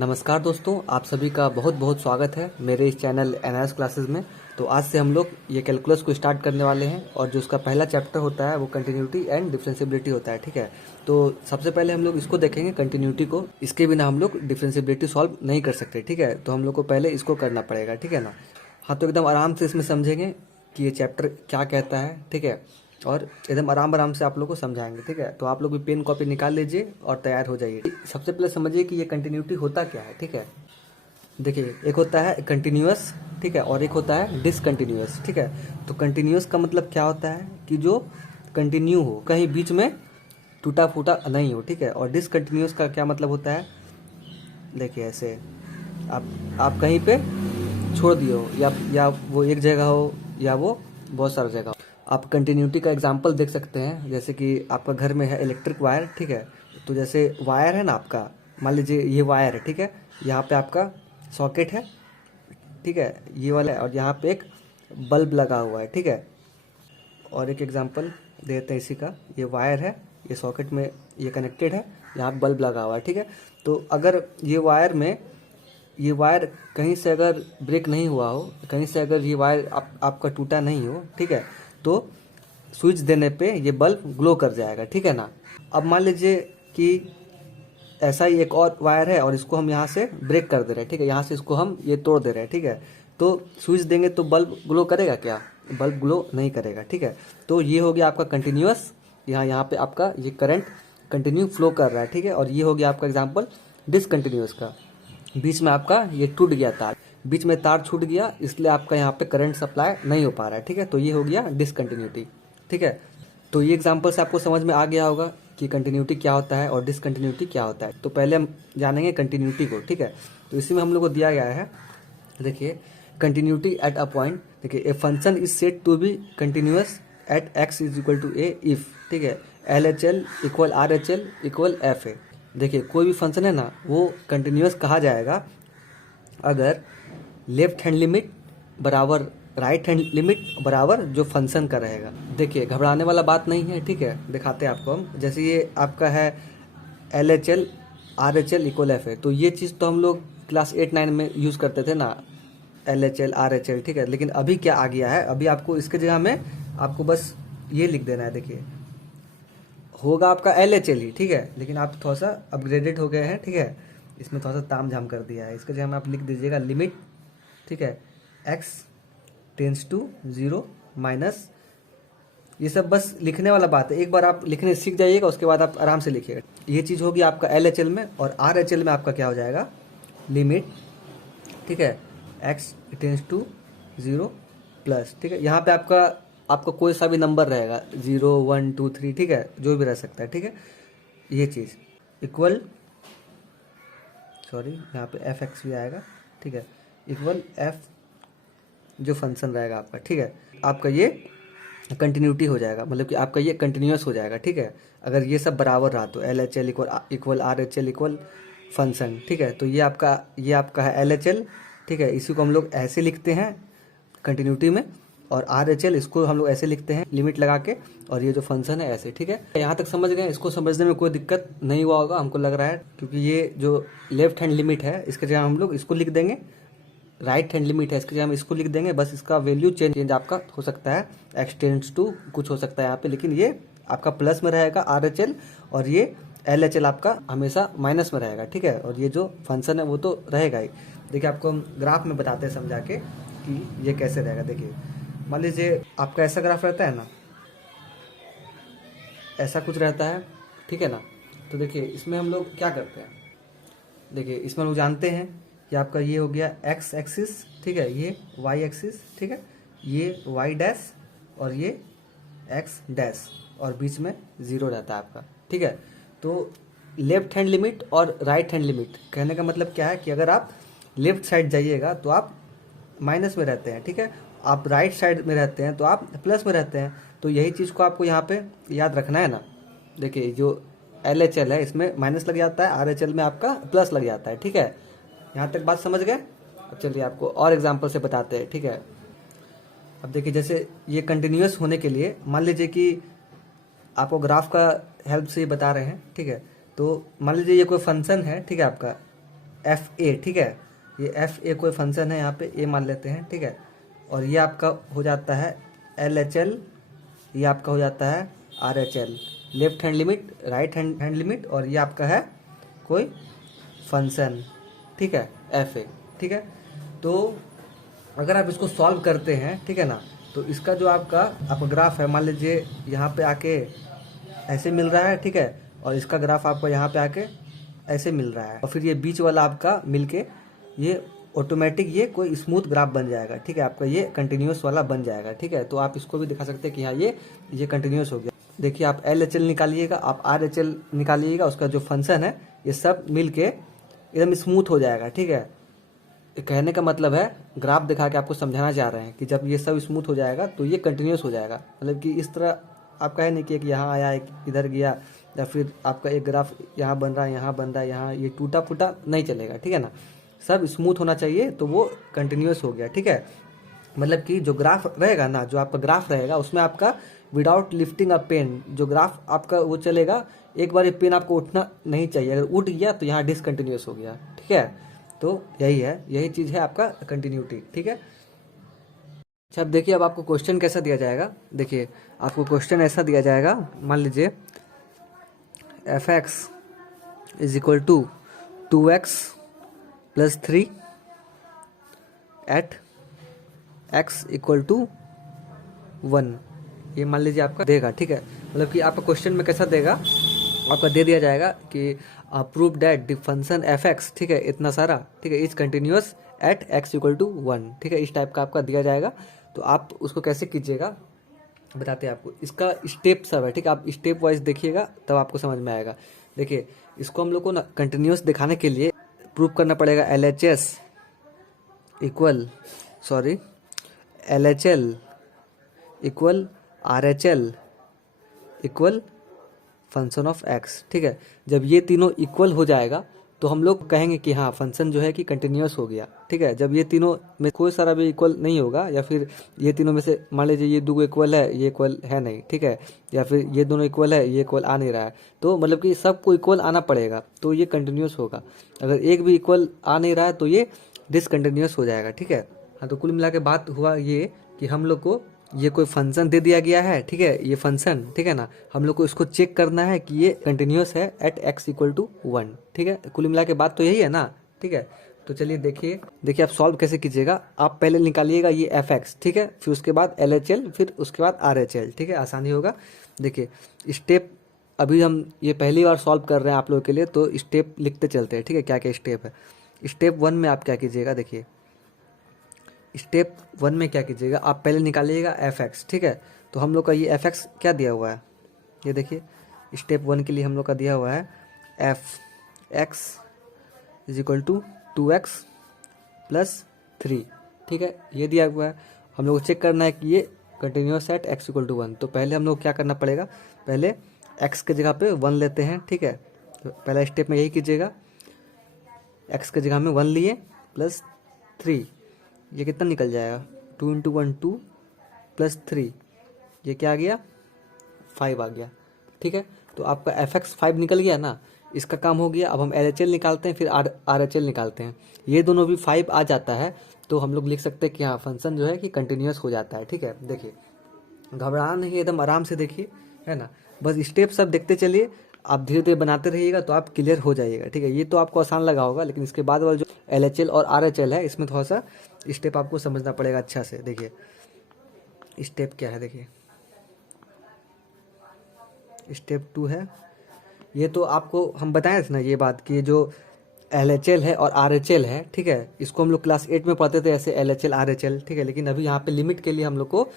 नमस्कार दोस्तों, आप सभी का बहुत बहुत स्वागत है मेरे इस चैनल एनआरएस क्लासेस में। तो आज से हम लोग ये कैलकुलस को स्टार्ट करने वाले हैं और जो उसका पहला चैप्टर होता है वो कंटिन्यूटी एंड डिफरेंशिएबिलिटी होता है। ठीक है, तो सबसे पहले हम लोग इसको देखेंगे कंटिन्यूटी को। इसके बिना हम लोग डिफरेंशिएबिलिटी सॉल्व नहीं कर सकते। ठीक है, तो हम लोग को पहले इसको करना पड़ेगा। ठीक है ना। हाँ, तो एकदम आराम से इसमें समझेंगे कि ये चैप्टर क्या कहता है। ठीक है, और एकदम आराम आराम से आप लोग को समझाएंगे। ठीक है, तो आप लोग भी पेन कॉपी निकाल लीजिए और तैयार हो जाइए। सबसे पहले समझिए कि ये कंटिन्यूटी होता क्या है। ठीक है, देखिए एक होता है कंटिन्यूअस, ठीक है, और एक होता है डिसकंटिन्यूअस। ठीक है, तो कंटिन्यूअस का मतलब क्या होता है कि जो कंटिन्यू हो, कहीं बीच में टूटा फूटा नहीं हो। ठीक है, और डिसकंटिन्यूअस का क्या मतलब होता है, देखिए ऐसे आप कहीं पे छोड़ दिए हो या वो एक जगह हो या वो बहुत सारी जगह हो। आप कंटिन्यूटी का एग्जांपल देख सकते हैं, जैसे कि आपका घर में है इलेक्ट्रिक वायर। ठीक है, तो जैसे वायर है ना आपका, मान लीजिए ये वायर है। ठीक है, यहाँ पे आपका सॉकेट है। ठीक है, ये वाला है, और यहाँ पे एक बल्ब लगा हुआ है। ठीक है, और एक एग्जांपल देते हैं इसी का। ये वायर है, ये सॉकेट में ये कनेक्टेड है, यहाँ बल्ब लगा हुआ है। ठीक है, तो अगर ये वायर कहीं से अगर ब्रेक नहीं हुआ हो, कहीं से अगर ये वायर आपका टूटा नहीं हो, ठीक है, तो स्विच देने पे ये बल्ब ग्लो कर जाएगा। ठीक है ना। अब मान लीजिए कि ऐसा ही एक और वायर है और इसको हम यहाँ से ब्रेक कर दे रहे हैं। ठीक है, यहाँ से इसको हम ये तोड़ दे रहे हैं। ठीक है, तो स्विच देंगे तो बल्ब ग्लो करेगा क्या? बल्ब ग्लो नहीं करेगा। ठीक है, तो ये हो गया आपका कंटिन्यूअस। यहाँ पे आपका ये करंट कंटिन्यू फ्लो कर रहा है। ठीक है, और ये हो गया आपका एग्जाम्पल डिसकंटिन्यूअस का। बीच में आपका ये टूट गया तार, बीच में तार छूट गया, इसलिए आपका यहाँ पे करंट सप्लाई नहीं हो पा रहा है। ठीक है, तो ये हो गया डिसकंटिन्यूटी। ठीक है, तो ये एग्जांपल से आपको समझ में आ गया होगा कि कंटिन्यूटी क्या होता है और डिसकंटिन्यूटी क्या होता है। तो पहले हम जानेंगे कंटिन्यूटी को। ठीक है, तो इसी में हम लोग को दिया गया है, देखिए कंटिन्यूटी एट अ पॉइंट। देखिए a function is said to be continuous at x is equal to a if, ठीक है, L H L equal R H L equal f a. देखिए कोई भी फंक्शन है ना, वो कंटिन्यूअस कहा जाएगा अगर लेफ्ट हैंड लिमिट बराबर राइट हैंड लिमिट बराबर जो फंक्शन का रहेगा। देखिए घबराने वाला बात नहीं है। ठीक है, दिखाते हैं आपको हम। जैसे ये आपका है L H L R H L equal F है, तो ये चीज़ तो हम लोग क्लास 8-9 में यूज़ करते थे ना, L H L R H L. ठीक है, लेकिन अभी क्या आ गया है, अभी आपको इसके जगह में आपको बस ये लिख देना है। देखिए होगा आपका एल एच एल ही। ठीक है, लेकिन आप थोड़ा सा अपग्रेडेड हो गए हैं। ठीक है, इसमें थोड़ा सा ताम झाम कर दिया है। इसके जगह में आप लिख दीजिएगा लिमिट, ठीक है, एक्स टेंस टू 0 माइनस, ये सब बस लिखने वाला बात है। एक बार आप लिखने सीख जाइएगा, उसके बाद आप आराम से लिखिएगा। ये चीज़ होगी आपका एल एच एल में, और आर एच एल में आपका क्या हो जाएगा, लिमिट, ठीक है, एक्स टेंस टू 0 प्लस। ठीक है, यहाँ पे आपका कोई सा भी नंबर रहेगा, 0 1 2 3, ठीक है, जो भी रह सकता है। ठीक है, ये चीज़ इक्वल, सॉरी यहाँ पे एफ एक्स भी आएगा। ठीक है, इक्वल एफ जो फंक्शन रहेगा आपका। ठीक है, आपका ये कंटिन्यूटी हो जाएगा, मतलब कि आपका ये कंटिन्यूअस हो जाएगा। ठीक है, अगर ये सब बराबर रहा तो L H L equal R H L equal function. ठीक है, तो ये आपका है एल एच एल। ठीक है, इसी को हम लोग ऐसे लिखते हैं कंटिन्यूटी में, और आर एच एल इसको हम लोग ऐसे लिखते हैं लिमिट लगा के, और ये जो फंक्शन है ऐसे। ठीक है, यहाँ तक समझ गए? इसको समझने में कोई दिक्कत नहीं हुआ होगा हमको लग रहा है, क्योंकि ये जो लेफ्ट हैंड लिमिट है इसके जगह हम लोग इसको लिख देंगे, राइट हैंड लिमिट है इसके जगह हम इसको लिख देंगे। बस इसका वैल्यू चेंज आपका हो सकता है, एक्स टेंड्स टू कुछ हो सकता है यहाँ पे, लेकिन ये आपका प्लस में रहेगा आर एच एल, और ये एल एच एल आपका हमेशा माइनस में रहेगा। ठीक है, और ये जो फंक्शन है वो तो रहेगा ही। देखिए आपको हम ग्राफ में बताते हैं समझा के कि ये कैसे रहेगा। देखिए मान लीजिए आपका ऐसा ग्राफ रहता है ना, ऐसा कुछ रहता है। ठीक है ना, तो देखिए इसमें हम लोग क्या करते हैं, देखिए इसमें हम लोग जानते हैं कि आपका ये हो गया एक्स एक्सिस, ठीक है, ये वाई एक्सिस, ठीक है, ये वाई डैश और ये एक्स डैश, और बीच में 0 रहता है आपका। ठीक है, तो लेफ्ट हैंड लिमिट और राइट हैंड लिमिट कहने का मतलब क्या है कि अगर आप लेफ्ट साइड जाइएगा तो आप माइनस में रहते हैं। ठीक है, आप राइट साइड में रहते हैं तो आप प्लस में रहते हैं। तो यही चीज़ को आपको यहाँ पे याद रखना है ना। देखिए जो एल एच एल है इसमें माइनस लग जाता है, आर एच एल में आपका प्लस लग जाता है। ठीक है, यहाँ तक बात समझ गए? अब चलिए आपको और एग्जांपल से बताते हैं। ठीक है, अब देखिए जैसे ये कंटिन्यूअस होने के लिए मान लीजिए कि आपको ग्राफ का हेल्प से बता रहे हैं। ठीक है, तो मान लीजिए ये कोई फंक्शन है, ठीक है, आपका एफ ए, ठीक है, ये एफ ए कोई फंक्शन है, यहाँ पे ए मान लेते हैं, ठीक है। और ये आपका हो जाता है एल एच एल, ये आपका हो जाता है are H L, left hand limit, right hand limit, और ये आपका है कोई फंक्शन, ठीक है, एफ ए, ठीक है। तो अगर आप इसको सॉल्व करते हैं, ठीक है ना, तो इसका जो आपका ग्राफ है, मान लीजिए यहाँ पे आके ऐसे मिल रहा है, ठीक है, और इसका ग्राफ आपको यहाँ पे आके ऐसे मिल रहा है, और फिर ये बीच वाला आपका मिलके ये ऑटोमेटिक ये कोई स्मूथ ग्राफ बन जाएगा, ठीक है, आपका ये कंटिन्यूस वाला बन जाएगा, ठीक है। तो आप इसको भी दिखा सकते हैं कि हाँ ये कंटिन्यूस हो गया। देखिए आप एल एच एल निकालिएगा, आप आर एच एल निकालिएगा, उसका जो फंक्शन है ये सब मिल के एकदम स्मूथ हो जाएगा, ठीक है। कहने का मतलब है, ग्राफ दिखा के आपको समझाना चाह रहे हैं कि जब ये सब स्मूथ हो जाएगा तो ये कंटिन्यूस हो जाएगा, मतलब कि इस तरह आपका है नहीं कि एक यहाँ आया एक इधर गया, या फिर आपका एक ग्राफ यहाँ बन रहा है यहाँ बन रहा है, यहाँ ये टूटा फूटा नहीं चलेगा, ठीक है ना, सब स्मूथ होना चाहिए, तो वो कंटिन्यूस हो गया, ठीक है। मतलब कि जो ग्राफ रहेगा ना, जो आपका ग्राफ रहेगा उसमें आपका विदाउट लिफ्टिंग अ पेन जो ग्राफ आपका वो चलेगा, एक बार ये पेन आपको उठना नहीं चाहिए, अगर उठ गया तो यहाँ डिसकंटिन्यूस हो गया, ठीक है। तो यही है, यही चीज़ है आपका कंटिन्यूटी, ठीक है। अच्छा अब देखिए, अब आपको क्वेश्चन कैसा दिया जाएगा, देखिए आपको क्वेश्चन ऐसा दिया जाएगा, मान लीजिए f x is equal to 2x plus 3 at x equal to 1, ये मान लीजिए आपका देगा, ठीक है। मतलब कि आपका क्वेश्चन में कैसा देगा, आपका दे दिया जाएगा कि prove that the function f x, ठीक है, इतना सारा, ठीक है, is continuous at x equal to 1, ठीक है, इस टाइप का आपका दिया जाएगा। तो आप उसको कैसे कीजिएगा बताते हैं आपको, इसका स्टेप सब है, ठीक है, आप स्टेप वाइज देखिएगा तब आपको समझ में आएगा। देखिए इसको हम लोग को ना कंटिन्यूस दिखाने के लिए प्रूव करना पड़ेगा L H S equal L H L equal R H L equal function of x, ठीक है। जब ये तीनों इक्वल हो जाएगा तो हम लोग कहेंगे कि हाँ फंक्शन जो है कि कंटिन्यूस हो गया, ठीक है। जब ये तीनों में कोई सारा भी इक्वल नहीं होगा, या फिर ये तीनों में से मान लीजिए ये दो इक्वल है, ये इक्वल है नहीं, ठीक है, या फिर ये दोनों इक्वल है, ये इक्वल आ नहीं रहा है, तो मतलब कि सबको इक्वल आना पड़ेगा तो ये कंटिन्यूस होगा। अगर एक भी इक्वल आ नहीं रहा है तो ये डिसकंटिन्यूस हो जाएगा, ठीक है। हाँ, तो कुल मिला के बात हुआ ये कि हम लोग को ये कोई फंक्शन दे दिया गया है, ठीक है, ये फंक्शन, ठीक है ना, हम लोग को इसको चेक करना है कि ये कंटिन्यूस है एट x इक्वल टू 1, ठीक है। कुल मिला के बात तो यही है ना, ठीक है। तो चलिए देखिए आप सॉल्व कैसे कीजिएगा। आप पहले निकालिएगा ये एफ एक्स, ठीक है, फिर उसके बाद एल एच एल, फिर उसके बाद आर एच एल, ठीक है, आसानी होगा। देखिए स्टेप अभी हम ये पहली बार सॉल्व कर रहे हैं आप लोगों के लिए, तो स्टेप लिखते चलते हैं, ठीक है, क्या क्या स्टेप है। स्टेप 1 में आप क्या कीजिएगा, देखिए स्टेप 1 में क्या कीजिएगा, आप पहले निकालिएगा एफ एक्स, ठीक है। तो हम लोग का ये एफ एक्स क्या दिया हुआ है, ये देखिए स्टेप 1 के लिए हम लोग का दिया हुआ है f x is equal to 2x plus 3, ठीक है, ये दिया हुआ है। हम लोग को चेक करना है कि ये continuous at x equal to 1, तो पहले हम लोग क्या करना पड़ेगा, पहले x के जगह पे 1 लेते हैं, ठीक है। तो पहला स्टेप में यही कीजिएगा, x के जगह में 1 लिए प्लस 3, ये कितना निकल जाएगा, 2 इंटू 1 2 प्लस 3, ये क्या आ गया 5 आ गया, ठीक है। तो आपका एफ एक्स 5 निकल गया ना, इसका काम हो गया। अब हम एल एच एल निकालते हैं, फिर आर एच एल निकालते हैं, ये दोनों भी 5 आ जाता है तो हम लोग लिख सकते हैं कि हाँ फंक्शन जो है कि कंटिन्यूस हो जाता है, ठीक है। देखिए घबराना नहीं, एकदम आराम से देखिए, है ना, बस स्टेप सब देखते चलिए, आप धीरे धीरे बनाते रहिएगा तो आप क्लियर हो जाइएगा, ठीक है। ये तो आपको आसान लगा होगा, लेकिन इसके बाद वाला जो एल एच एल और आर एच एल है इसमें थोड़ा सा स्टेप आपको समझना पड़ेगा अच्छा से। देखिए स्टेप क्या है, देखिए स्टेप 2 है, ये तो आपको हम बताए थे ना ये बात कि जो एल एच एल है और आर एच एल है, ठीक है, इसको हम लोग क्लास 8 में पढ़ते थे ऐसे L H L R H L, ठीक है। लेकिन अभी यहाँ पे लिमिट के लिए हम लोग को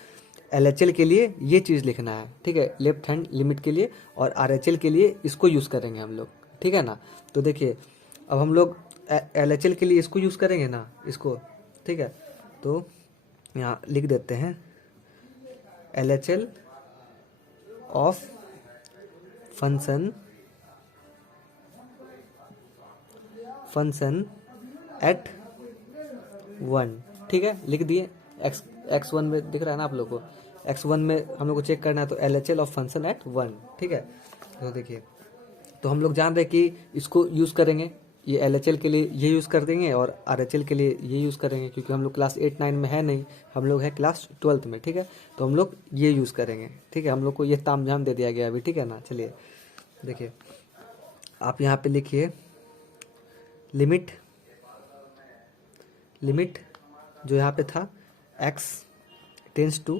एल एच एल के लिए ये चीज़ लिखना है, ठीक है, लेफ्ट हैंड लिमिट के लिए, और आर एच एल के लिए इसको यूज़ करेंगे हम लोग, ठीक है ना। तो देखिए अब हम लोग एल एच एल के लिए इसको यूज़ करेंगे ना, इसको, ठीक है। तो यहाँ लिख देते हैं L H L of function at 1, ठीक है, लिख दिए। x1 में दिख रहा है ना आप लोग को, x1 में हम लोग को चेक करना है, तो L H L of function at 1, ठीक है। तो देखिए तो हम लोग जान रहे हैं कि इसको यूज़ करेंगे, ये LHL के लिए ये यूज़ कर देंगे और RHL के लिए ये यूज़ करेंगे, क्योंकि हम लोग क्लास 8-9 में है नहीं, हम लोग है क्लास 12th में, ठीक है। तो हम लोग ये यूज़ करेंगे, ठीक है। हम लोग को ये तामझाम दे दिया गया अभी, ठीक है ना। चलिए देखिए, आप यहाँ पे लिखिए लिमिट जो यहाँ पे था x टेंस टू,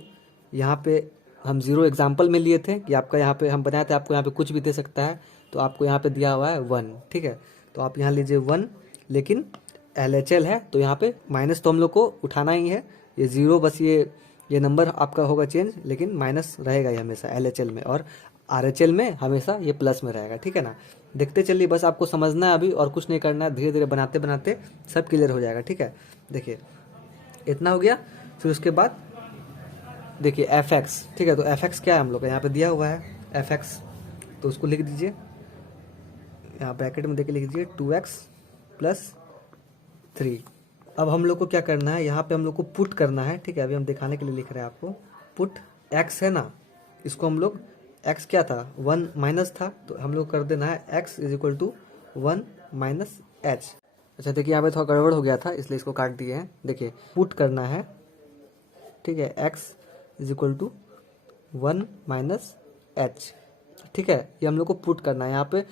यहाँ पे हम 0 एग्जाम्पल में लिए थे कि आपका यहाँ पे हम बनाए थे, आपको यहाँ पे कुछ भी दे सकता है, तो आपको यहाँ पे दिया हुआ है 1, ठीक है। तो आप यहाँ लीजिए 1, लेकिन LHL है तो यहाँ पे माइनस तो हम लोग को उठाना ही है, ये 0 बस ये नंबर आपका होगा चेंज, लेकिन माइनस रहेगा ही हमेशा LHL में, और RHL में हमेशा ये प्लस में रहेगा, ठीक है ना। देखते चलिए, बस आपको समझना है अभी और कुछ नहीं करना है, धीरे धीरे बनाते बनाते सब क्लियर हो जाएगा, ठीक है। देखिए इतना हो गया। फिर उसके बाद देखिए fx, ठीक है। तो fx क्या है हम लोग का यहाँ पे दिया हुआ है fx, तो उसको लिख दीजिए यहाँ ब्रैकेट में देके लिख दीजिए 2x + 3। अब हम लोग को क्या करना है, यहाँ पे हम लोग को पुट करना है, ठीक है। अभी हम दिखाने के लिए लिख रहे हैं आपको। पुट x है ना, इसको हम लोग x क्या था 1 माइनस था, तो हम लोग कर देना है x = 1 - h। अच्छा देखिए यहाँ पे थोड़ा गड़बड़ हो गया था, इसलिए इसको काट दिए हैं। देखिए पुट करना है, ठीक है, x = 1 - h, ठीक है। ये हम लोग को पुट करना है। यहाँ पे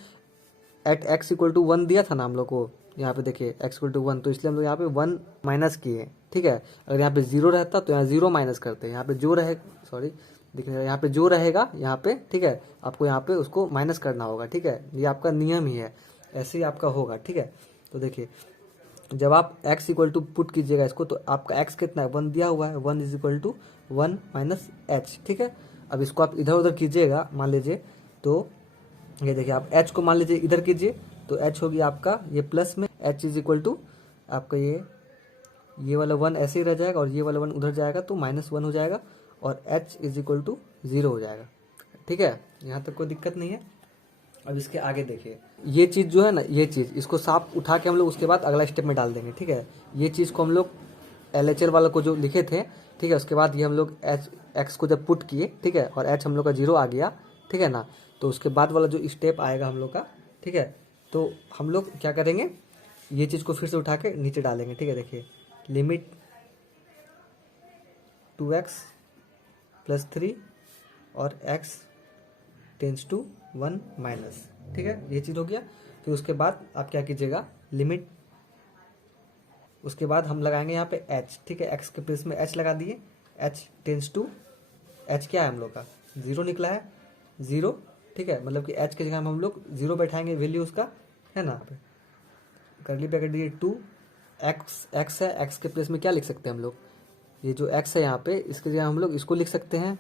एट x = 1 दिया था ना हम लोग को, यहाँ पे देखिए x = 1, तो इसलिए हम लोग यहाँ पे 1 माइनस किए, ठीक है। अगर यहाँ पे 0 रहता तो यहाँ 0 माइनस करते, यहाँ पे जो रहे, सॉरी देखिए यहाँ पे जो रहेगा यहाँ पे, ठीक है, आपको यहाँ पे उसको माइनस करना होगा, ठीक है। ये आपका नियम ही है, ऐसे ही आपका होगा, ठीक है। तो देखिए जब आप x = पुट कीजिएगा इसको, तो आपका x कितना है 1 दिया हुआ है, 1 = 1 - h, ठीक है। अब इसको आप इधर उधर कीजिएगा, मान लीजिए, तो ये देखिए आप h को मान लीजिए इधर कीजिए, तो h होगी आपका ये प्लस में, h = आपका ये वाला 1 ऐसे ही रह जाएगा, और ये वाला 1 उधर जाएगा तो -1 हो जाएगा, और h = 0 हो जाएगा, ठीक है। यहाँ तक कोई दिक्कत नहीं है। अब इसके आगे देखिए, ये चीज़ जो है ना, ये चीज़ इसको साफ उठा के हम लोग उसके बाद अगला स्टेप में डाल देंगे, ठीक है। ये चीज़ को हम लोग LHL वाला को जो लिखे थे, ठीक है, उसके बाद ये हम लोग x को जब पुट किए, ठीक है, और h हम लोग का 0 आ गया, ठीक है ना। तो उसके बाद वाला जो स्टेप आएगा हम लोग का, ठीक है, तो हम लोग क्या करेंगे, ये चीज़ को फिर से उठा के नीचे डालेंगे, ठीक है। देखिए लिमिट 2x + 3 और x टेंस टू 1 माइनस, ठीक है, ये चीज़ हो गया। फिर उसके बाद आप क्या कीजिएगा, लिमिट, उसके बाद हम लगाएंगे यहाँ पे h, ठीक है, x के प्लेस में h लगा दिए, h टेंस टू, h क्या है हम लोग का 0 निकला है, 0, ठीक है, मतलब कि h के जगह हम लोग 0 बैठाएंगे, वैल्यू उसका है ना, करली ब्रैकेट दिए 2, x है, x के प्लेस में क्या लिख सकते हैं हम लोग, ये जो x है यहाँ पे, इसके जगह हम लोग इसको लिख सकते हैं,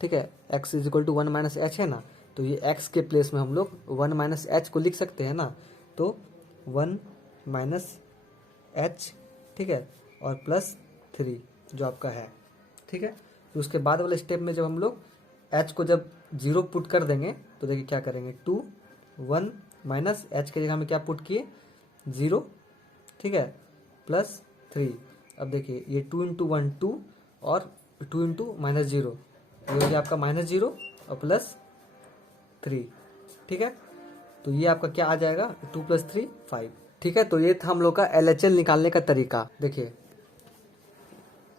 ठीक है, x = 1 - h है ना, तो ये x के प्लेस में हम लोग 1 - h को लिख सकते हैं ना, तो 1 - h, ठीक है, और +3 जो आपका है, ठीक है। फिर उसके बाद वाले स्टेप में जब हम लोग h को जब 0 पुट कर देंगे, तो देखिए क्या करेंगे, 2 1 - h के जगह में क्या पुट किए 0, ठीक है, +3। अब देखिए ये 2 × 1 2 और 2 × -0, ये हो गया आपका -0 और +3, ठीक है। तो ये आपका क्या आ जाएगा, 2 + 3 5, ठीक है। तो ये था हम लोग का LHL निकालने का तरीका। देखिए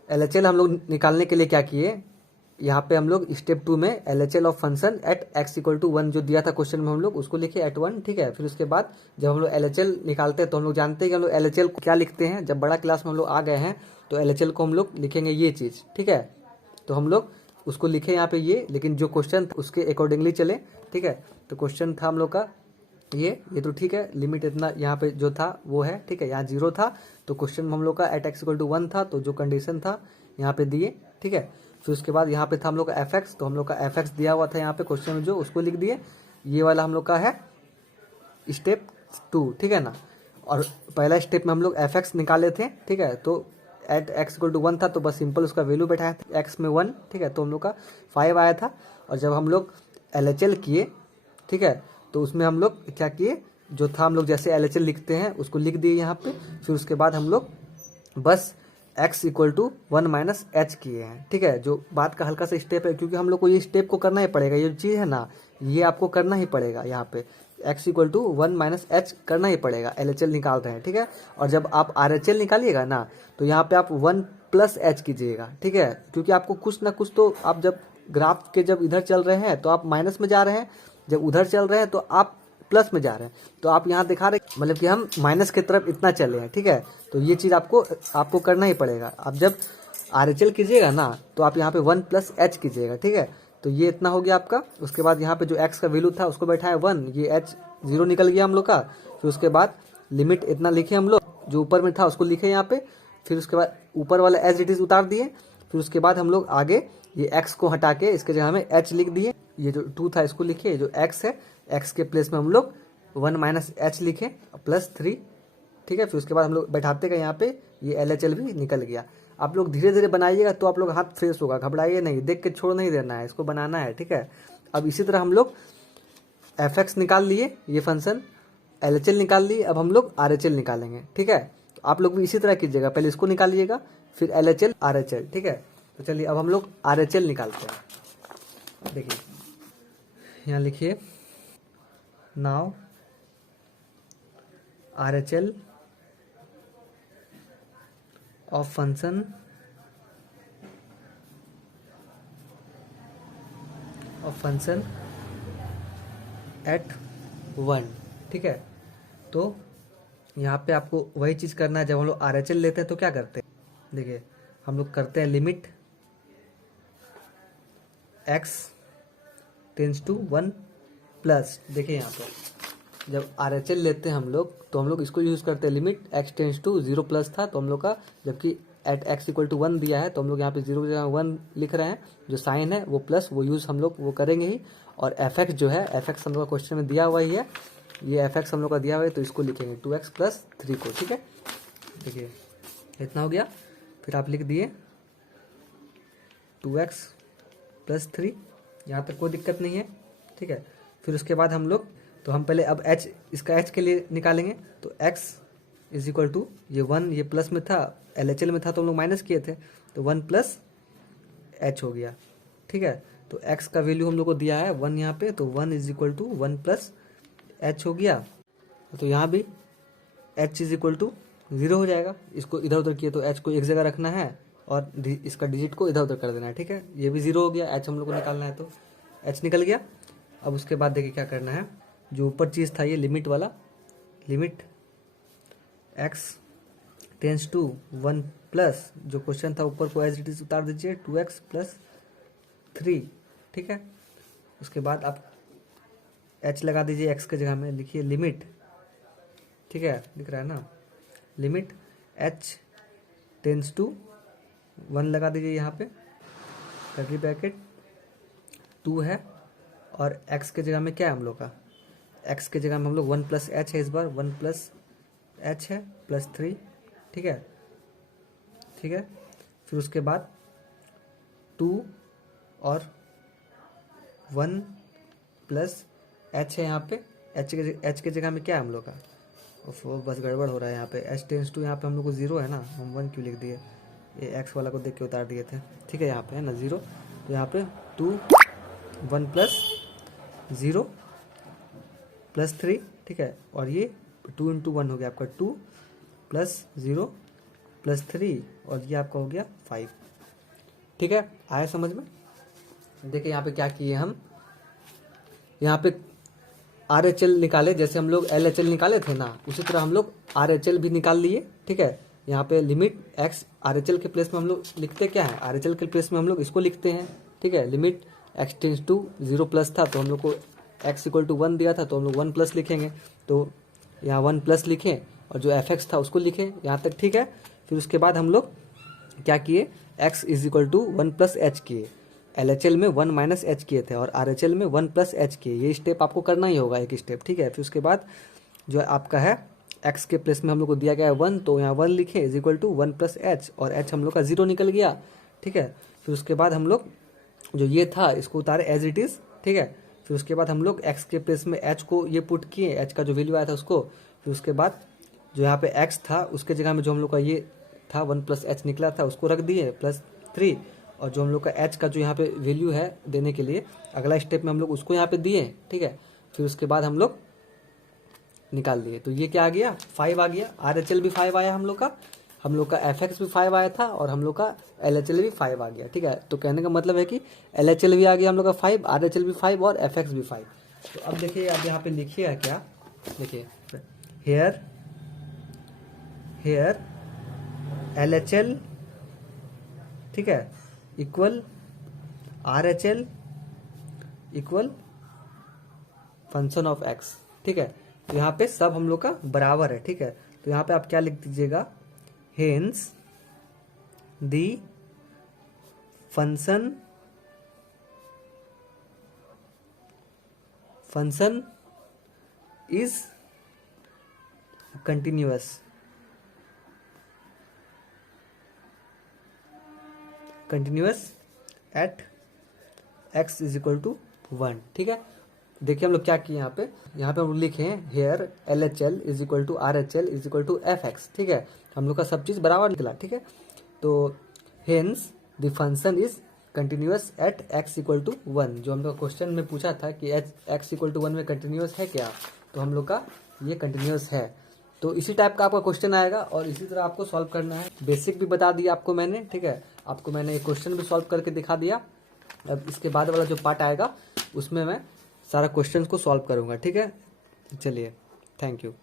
LHL हम लोग निकालने के लिए क्या किए, यहाँ पे हम लोग स्टेप 2 में LHL of function at x = 1 जो दिया था क्वेश्चन में, हम लोग उसको लिखे एट 1, ठीक है। फिर उसके बाद जब हम लोग LHL निकालते हैं तो हम लोग जानते हैं कि हम लोग LHL को क्या लिखते हैं। जब बड़ा क्लास में हम लोग आ गए हैं तो LHL को हम लोग लिखेंगे ये चीज़, ठीक है। तो हम लोग उसको लिखे यहाँ पे ये, लेकिन जो क्वेश्चन था उसके अकॉर्डिंगली चले, ठीक है। तो क्वेश्चन था हम लोग का ये तो ठीक है, लिमिट इतना यहाँ पे जो था वो है, ठीक है, यहाँ 0 था, तो क्वेश्चन में हम लोग का एट x = 1 था, तो जो कंडीशन था यहाँ पे दिए, ठीक है। फिर उसके बाद यहाँ पे था हम लोग का fx, तो हम लोग का fx दिया हुआ था यहाँ पे क्वेश्चन में जो, उसको लिख दिए। ये वाला हम लोग का है स्टेप 2, ठीक है ना। और पहला स्टेप में हम लोग fx निकाले थे, ठीक है, तो एट x = 1 था, तो बस सिंपल उसका वैल्यू बैठाया था x में 1, ठीक है, तो हम लोग का 5 आया था। और जब हम लोग LHL किए, ठीक है, तो उसमें हम लोग क्या किए, जो था हम लोग जैसे LHL लिखते हैं उसको लिख दिए यहाँ पे। फिर उसके बाद हम लोग बस x = 1 - h किए हैं, ठीक है। जो बात का हल्का सा स्टेप है, क्योंकि हम लोग को ये स्टेप को करना ही पड़ेगा, ये चीज़ है ना, ये आपको करना ही पड़ेगा। यहाँ पे x equal to 1 minus h करना ही पड़ेगा, LHL निकाल रहे हैं, ठीक है। और जब आप RHL निकालिएगा ना तो यहाँ पे आप 1 प्लस एच कीजिएगा, ठीक है, क्योंकि आपको कुछ ना कुछ तो आप जब ग्राफ के जब इधर चल रहे हैं तो आप माइनस में जा रहे हैं, जब उधर चल रहे हैं तो आप प्लस में जा रहे हैं, तो आप यहाँ दिखा रहे मतलब कि हम माइनस की तरफ इतना चले हैं, ठीक है। तो ये चीज़ आपको करना ही पड़ेगा। आप जब RHL कीजिएगा ना तो आप यहाँ पे 1 प्लस एच कीजिएगा, ठीक है। तो ये इतना हो गया आपका। उसके बाद यहाँ पे जो x का वैल्यू था उसको बैठा है 1, ये h 0 निकल गया हम लोग का। फिर उसके बाद लिमिट इतना लिखे हम लोग, जो ऊपर में था उसको लिखे यहाँ पे। फिर उसके बाद ऊपर वाला एज इट इज उतार दिए। फिर उसके बाद हम लोग आगे ये x को हटा के इसके जगह में h लिख दिए। ये जो 2 था इसको लिखे, जो x है x के प्लेस में हम लोग 1 माइनस एच लिखे प्लस 3, ठीक है। फिर उसके बाद हम लोग बैठाते गए, यहाँ पे ये LHL भी निकल गया। आप लोग धीरे धीरे बनाइएगा तो आप लोग हाथ फ्रेश होगा, घबराइए नहीं, देख के छोड़ नहीं देना है, इसको बनाना है, ठीक है। अब इसी तरह हम लोग fx निकाल लिए, ये फंक्शन LHL निकाल लिए, अब हम लोग RHL निकालेंगे, ठीक है। तो आप लोग भी इसी तरह कीजिएगा, पहले इसको निकालिएगा फिर LHL RHL, ठीक है। तो चलिए अब हम लोग RHL निकालते हैं। देखिए यहाँ लिखिए, now RHL of function at 1, ठीक है। तो यहाँ पे आपको वही चीज़ करना है। जब हम लोग RHL लेते हैं तो क्या करते हैं, देखिए हम लोग करते हैं limit x tends to 1 plus, देखिए यहाँ पे जब RHL लेते हैं हम लोग तो हम लोग इसको यूज़ करते हैं, limit x tends to 0 plus था तो हम लोग का, जबकि एट x इक्वल टू 1 दिया है तो हम लोग यहाँ पे 0 की जगह 1 लिख रहे हैं, जो साइन है वो प्लस, वो यूज़ हम लोग वो करेंगे ही। और fx जो है, fx हम लोग का क्वेश्चन में दिया हुआ ही है, ये fx हम लोग का दिया हुआ है तो इसको लिखेंगे 2x प्लस 3 को, ठीक है। देखिए इतना हो गया। फिर आप लिख दिए 2x प्लस 3, यहाँ तक कोई दिक्कत नहीं है, ठीक है। फिर उसके बाद हम लोग, तो हम पहले अब h, इसका h के लिए निकालेंगे। तो x इज इक्वल टू, ये 1 ये प्लस में था, LHL में था तो हम लोग माइनस किए थे, तो 1 प्लस h हो गया, ठीक है। तो x का वैल्यू हम लोग को दिया है 1 यहाँ पे, तो 1 is equal to 1 plus h हो गया। तो यहाँ भी h इज इक्वल टू 0 हो जाएगा। इसको इधर उधर किए तो h को एक जगह रखना है और इसका डिजिट को इधर उधर कर देना है, ठीक है। ये भी 0 हो गया, h हम लोग को निकालना है तो h निकल गया। अब उसके बाद देखिए क्या करना है, जो ऊपर चीज़ था ये लिमिट वाला, limit x tends to 1 plus, जो क्वेश्चन था ऊपर को एज इट इज उतार दीजिए 2x प्लस 3, ठीक है। उसके बाद आप h लगा दीजिए, x के जगह में लिखिए लिमिट, ठीक है, दिख रहा है ना, लिमिट h टेंस टू 1 लगा दीजिए यहाँ पे, कर्ली ब्रैकेट 2 है, और x के जगह में क्या है हम लोग का, x के जगह में हम लोग 1 प्लस एच है, इस बार 1 प्लस एच है प्लस 3, ठीक है, ठीक है। फिर उसके बाद 2 और 1 प्लस एच है यहाँ पे, एच के जगह में क्या है हम लोग का, वो बस गड़बड़ हो रहा है यहाँ पे, एच टेंस टू, यहाँ पे हम लोग को 0 है ना, हम 1 क्यों लिख दिए, ये एक्स वाला को देख के उतार दिए थे, ठीक है। यहाँ पे है ना 0, तो यहाँ पे 2 1 प्लस 0 प्लस 3, ठीक है। और ये 2 इंटू 1 हो गया आपका 2 प्लस 0 प्लस 3, और ये आपका हो गया 5, ठीक है। आया समझ में। देखिए यहाँ पे क्या किए हम, यहाँ पे RHL निकाले, जैसे हम लोग LHL निकाले थे ना, उसी तरह हम लोग RHL भी निकाल लिए, ठीक है। यहाँ पे लिमिट x RHL के प्लेस में हम लोग लिखते क्या है, RHL के प्लेस में हम लोग इसको लिखते हैं, ठीक है। Limit x tends to 0 plus था तो हम लोग को x इक्वल टू 1 दिया था तो हम लोग 1 प्लस लिखेंगे, तो यहाँ 1 प्लस लिखें और जो fx था उसको लिखें, यहाँ तक ठीक है। फिर उसके बाद हम लोग क्या किए, x is equal to 1 plus h किए, LHL में 1 माइनस एच किए थे और RHL में 1 प्लस एच किए, ये स्टेप आपको करना ही होगा, एक स्टेप, ठीक है। फिर उसके बाद जो आपका है x के प्लेस में हम लोग को दिया गया है 1, तो यहाँ 1 लिखे is equal to 1 plus h, और h हम लोग का 0 निकल गया, ठीक है। फिर उसके बाद हम लोग जो ये था इसको उतारे एज इट इज़, ठीक है। फिर उसके बाद हम लोग x के प्लेस में h को ये पुट किए, h का जो वैल्यू आया था उसको। फिर उसके बाद जो यहाँ पे x था उसके जगह में जो हम लोग का ये था 1 प्लस एच निकला था उसको रख दिए प्लस 3, और जो हम लोग का h का जो यहाँ पे वैल्यू है देने के लिए अगला स्टेप में हम लोग उसको यहाँ पे दिए, ठीक है। फिर उसके बाद हम लोग निकाल लिए। तो ये क्या आ गया, 5 आ गया। RHL भी 5 आया हम लोग का FX भी 5 आया था, और हम लोग का LHL भी 5 आ गया। ठीक है, तो कहने का मतलब है कि LHL भी आ गया हम लोग का 5, RHL भी 5 और FX भी 5। तो अब देखिए, अब यहाँ पे लिखिएगा क्या, देखिए हेयर LHL, ठीक है, equal RHL equal function of x। ठीक है, तो यहाँ पे सब हम लोग का बराबर है। ठीक है, तो यहाँ पे आप क्या लिख दीजिएगा, hence the function is continuous at x is equal to 1। ठीक है, देखिए हम लोग क्या किए यहाँ पे हम लोग लिखे हैं here LHL is equal to RHL is equal to FX। ठीक है, हम लोग का सब चीज़ बराबर निकला। ठीक है, तो hence the function is continuous at x equal to 1, जो हम लोग क्वेश्चन में पूछा था कि x इक्वल टू 1 में कंटिन्यूअस है क्या, तो हम लोग का ये कंटिन्यूअस है। तो इसी टाइप का आपका क्वेश्चन आएगा और इसी तरह आपको सॉल्व करना है। बेसिक भी बता दिया आपको मैंने। ठीक है, आपको मैंने एक क्वेश्चन भी सॉल्व करके दिखा दिया। अब इसके बाद वाला जो पार्ट आएगा उसमें मैं सारा क्वेश्चन को सॉल्व करूंगा। ठीक है, चलिए, थैंक यू।